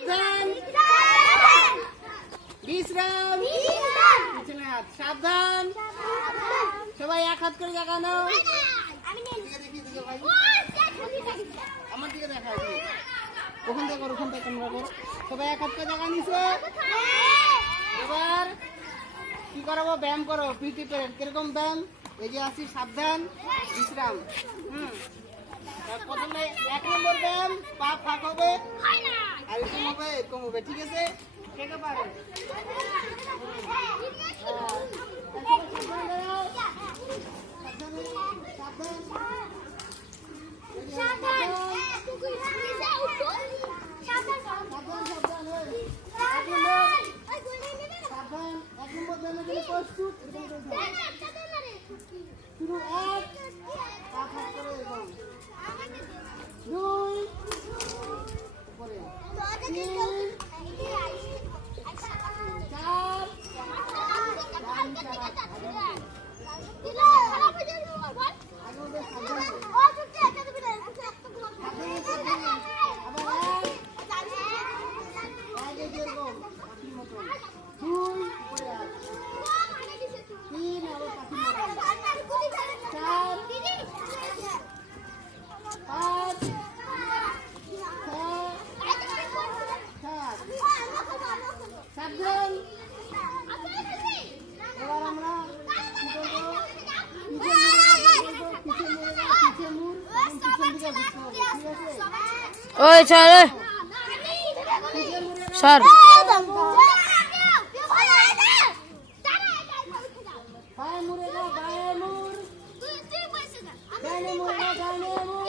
সাবধান বিশ্রাম পিছনে হাত সাবধান সবাই এক হাত করে দেখানো আমার দিকে দেখা ওখান থেকে করো ওখান থেকে তোমরা করো সবাই এক হাত করে দেখা নিছে এবার কি করাবো ব্যায়াম করো পিটি প্যারেড কিরকম ব্যায়াম এই যে আসি সাবধান বিশ্রাম প্রথমে 1 নম্বর ব্যায়াম পা ফাঁক হবে আর এরকম হবে ঠিক আছে কে কে পারে ওই চল স্যার বায়ে মুড়ে না বায়ে মুড় ডানে মুড় না ডানে মুড়